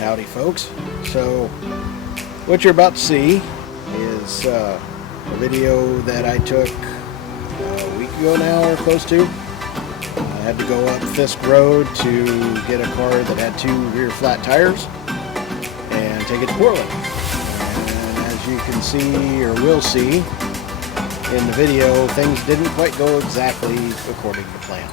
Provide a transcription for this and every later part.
Howdy folks. So what you're about to see is a video that I took a week ago now or close to. I had to go up Fisk Road to get a car that had 2 rear flat tires and take it to Portland. And as you can see or will see in the video, things didn't quite go exactly according to plan.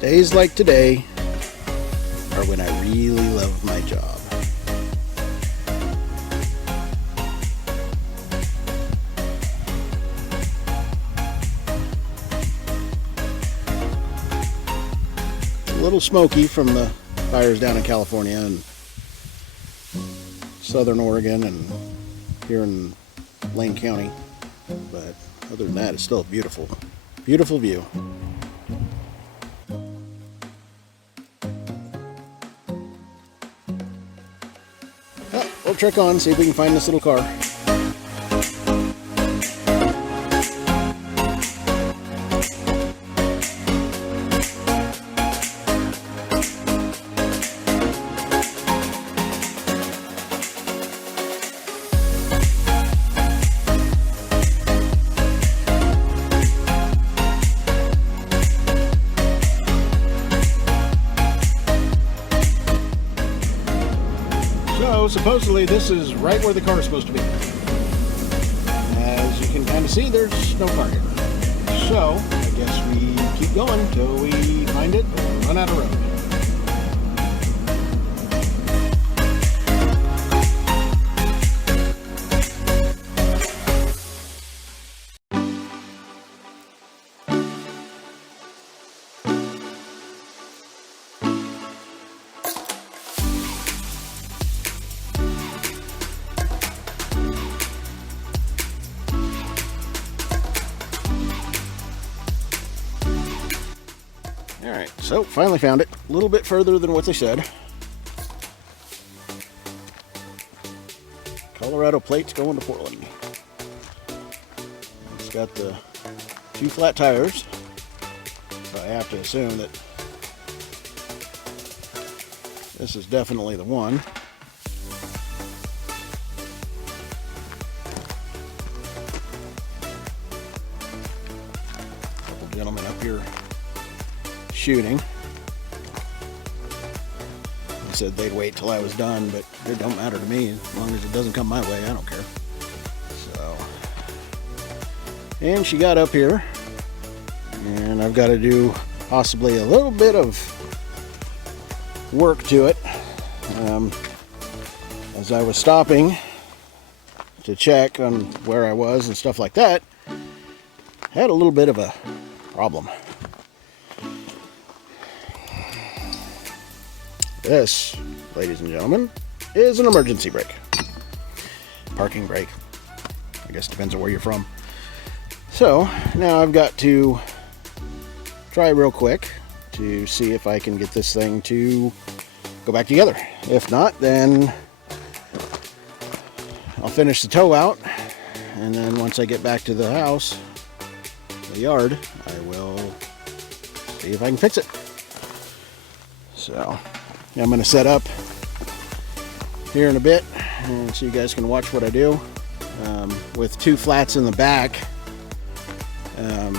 Days like today are when I really love my job. little smoky from the fires down in California and southern Oregon and here in Lane County. But other than that, it's still a beautiful, beautiful view. We'll trek on, see if we can find this little car. So supposedly this is right where the car is supposed to be. As you can kind of see, there's no car here. So I guess we keep going until we find it or run out of road. Alright, so finally found it. A little bit further than what they said. Colorado plates going to Portland. It's got the 2 flat tires. So I have to assume that this is definitely the one. Couple gentlemen up here shooting. They said they'd wait till I was done, but it don't matter to me as long as it doesn't come my way. I don't care. So, and she got up here, and I've got to do possibly a little bit of work to it. As I was stopping to check on where I was and stuff like that, I had a little bit of a problem. This, ladies and gentlemen, is an emergency brake. Parking brake. I guess it depends on where you're from. So, now I've got to try real quick to see if I can get this thing to go back together. If not, then I'll finish the tow out, and then once I get back to the house, the yard, I will see if I can fix it. So I'm going to set up here in a bit, and so you guys can watch what I do. With 2 flats in the back, I'm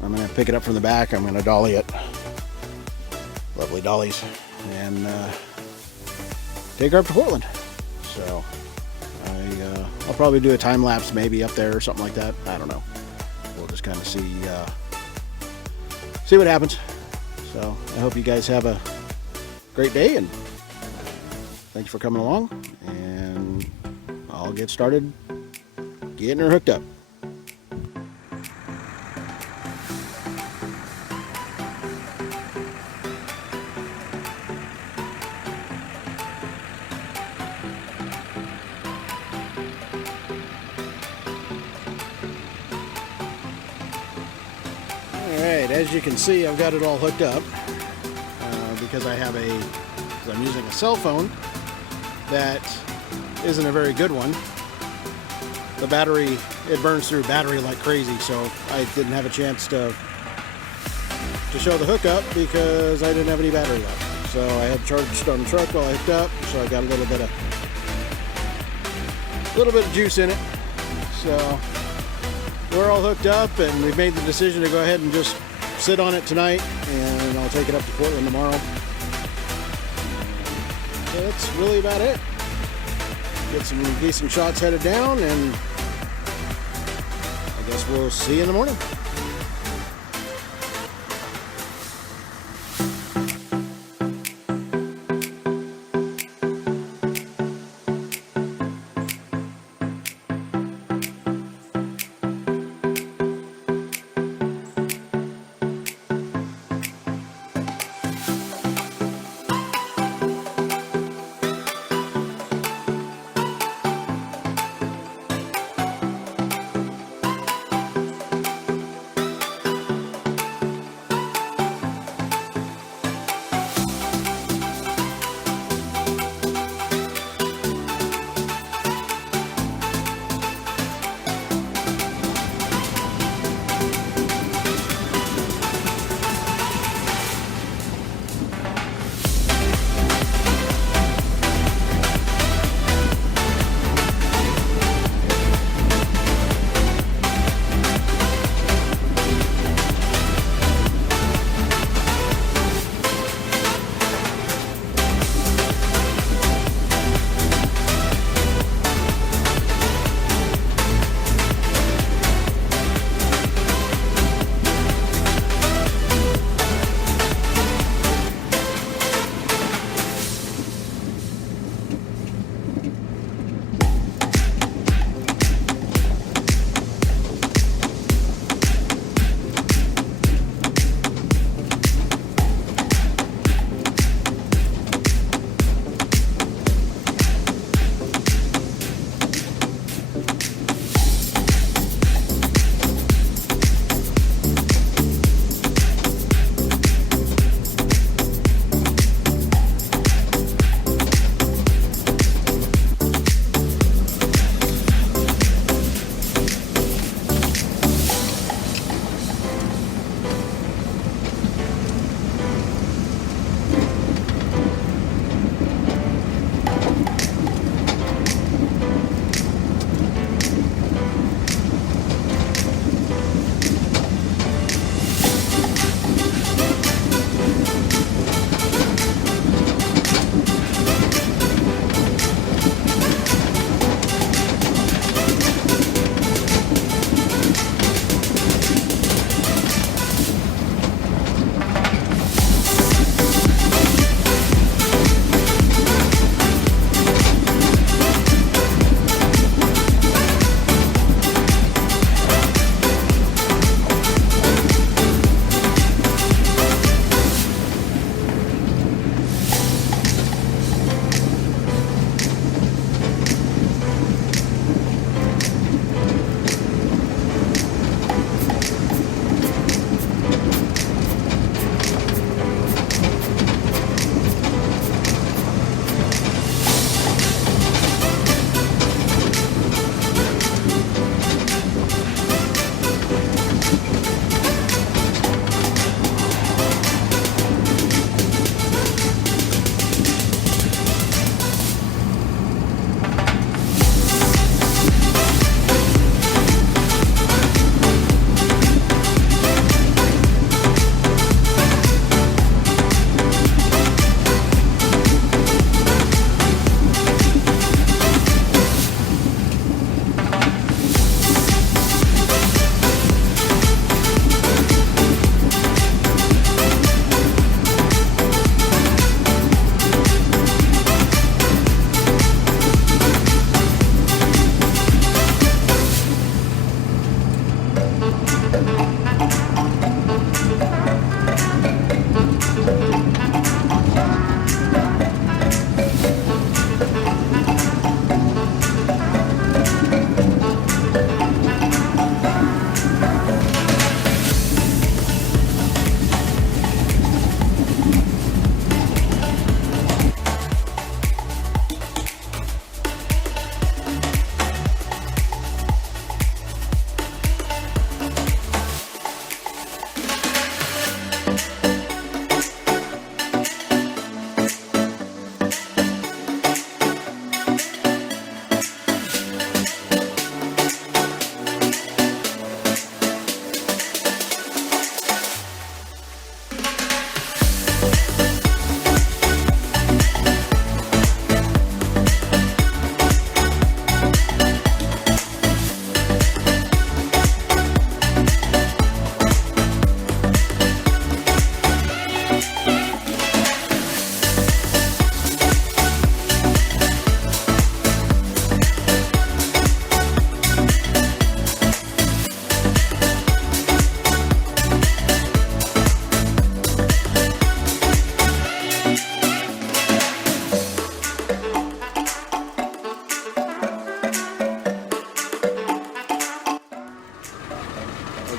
going to pick it up from the back. I'm going to dolly it. Lovely dollies. And take her up to Portland. So I'll probably do a time lapse maybe up there or something like that. I don't know. We'll just kind of see what happens. So I hope you guys have a great day, and thanks for coming along, and I'll get started getting her hooked up. Alright, as you can see, I've got it all hooked up. Because I'm using a cell phone that isn't a very good one. The battery, it burns through battery like crazy, so I didn't have a chance to show the hookup because I didn't have any battery left. So I had charged on the truck while I hooked up, so I got a little bit of juice in it. So we're all hooked up, and we've made the decision to go ahead and just sit on it tonight, and I'll take it up to Portland tomorrow. So that's really about it. Get some decent shots headed down, and I guess we'll see you in the morning.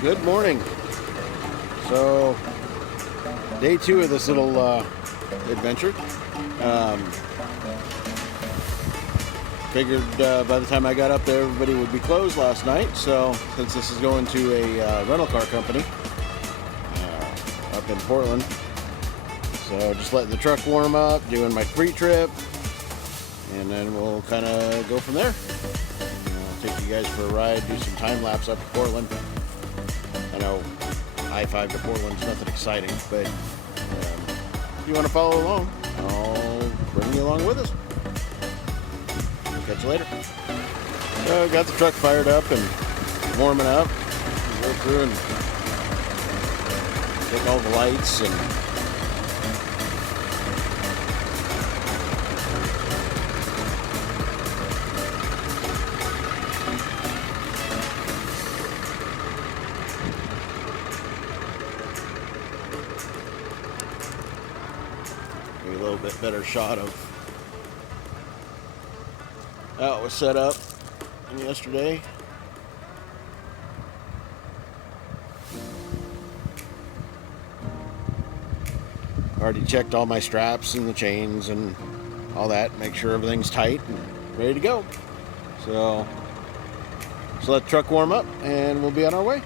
Good morning. So, day 2 of this little adventure. Figured by the time I got up there, everybody would be closed last night. So, since this is going to a rental car company up in Portland, so just letting the truck warm up, doing my pre-trip, and then we'll kind of go from there. I'll take you guys for a ride, do some time lapse up to Portland. I know I-5 to Portland's nothing exciting, but if you want to follow along, I'll bring you along with us. Catch you later. So got the truck fired up and warming up. Go through and take all the lights and maybe a little bit better shot of how it was set up yesterday. Already checked all my straps and the chains and all that, make sure everything's tight and ready to go. So let the truck warm up and we'll be on our way.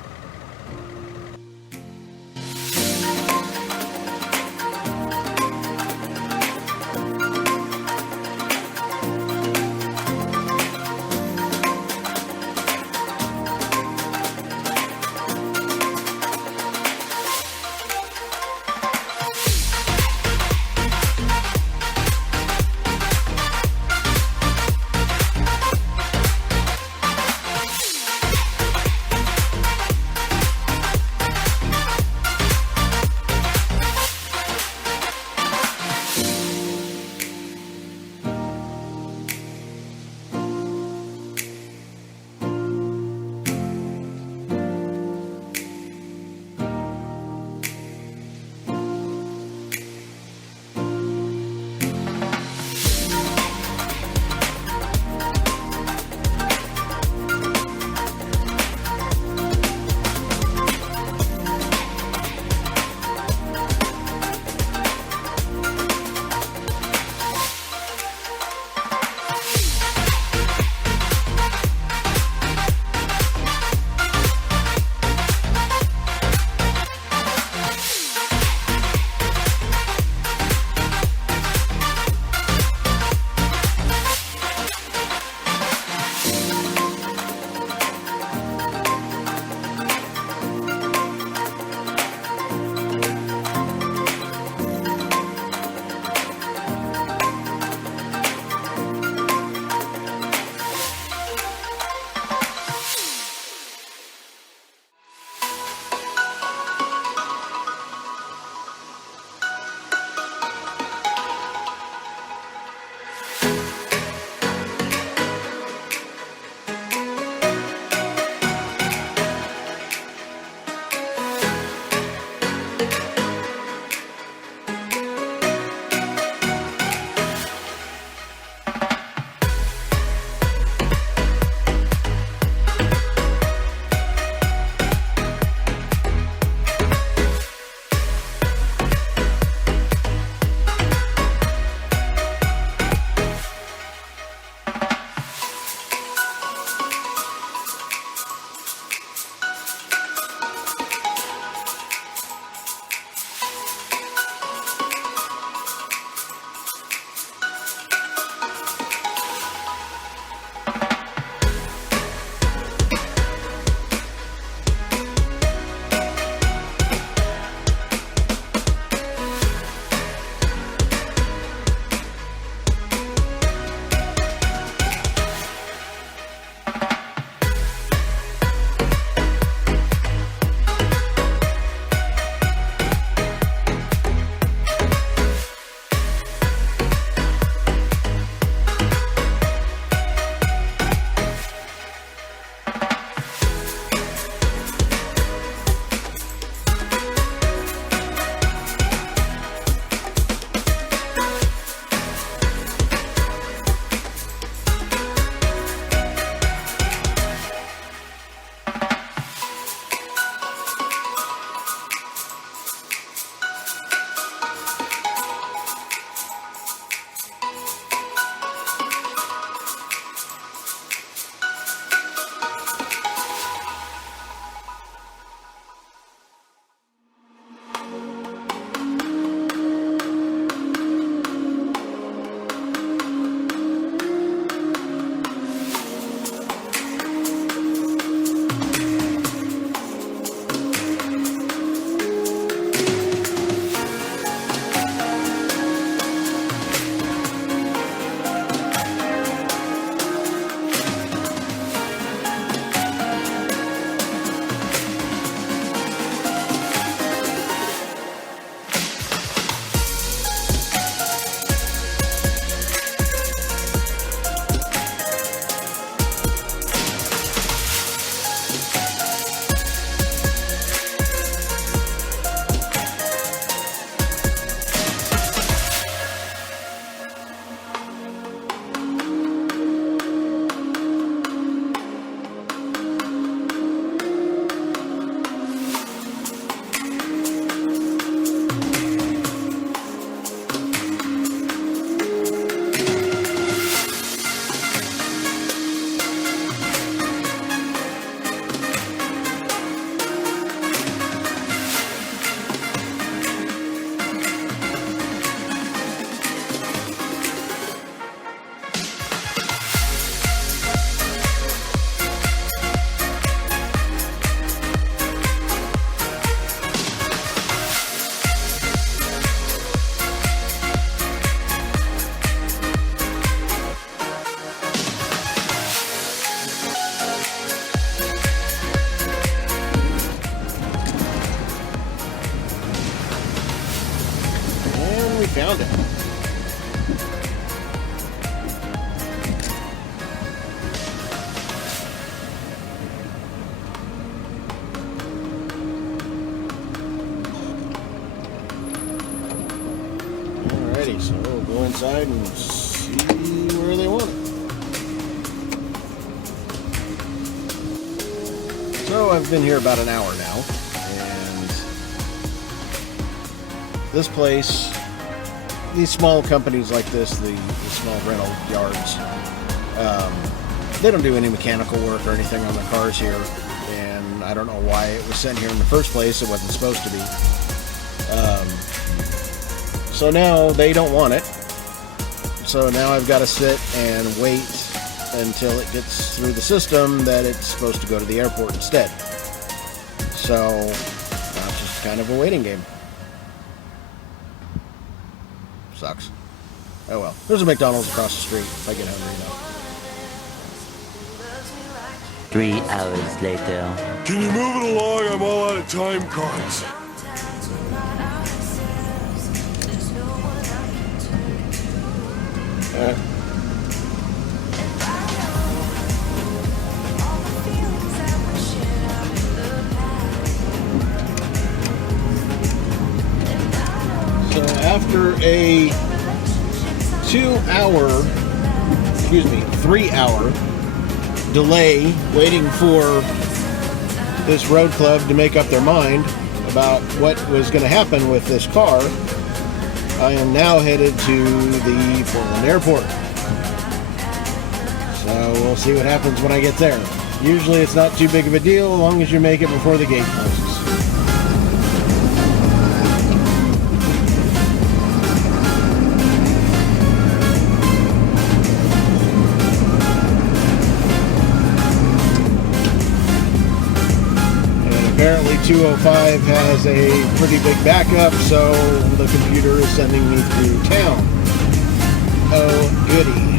inside and see where they want it. So I've been here about an hour now, and this place, these small companies like this, the small rental yards, they don't do any mechanical work or anything on the cars here, and I don't know why it was sent here in the first place. It wasn't supposed to be. So now they don't want it. So now I've got to sit and wait until it gets through the system that it's supposed to go to the airport instead. So now it's just kind of a waiting game. Sucks. Oh well. There's a McDonald's across the street if I get hungry enough. 3 hours later. Can you move it along? I'm all out of time cards. So after a 3-hour delay waiting for this road club to make up their mind about what was going to happen with this car, I am now headed to the Portland airport. So we'll see what happens when I get there. Usually it's not too big of a deal as long as you make it before the gate closes. Apparently 205 has a pretty big backup, so the computer is sending me through town. Oh, goody.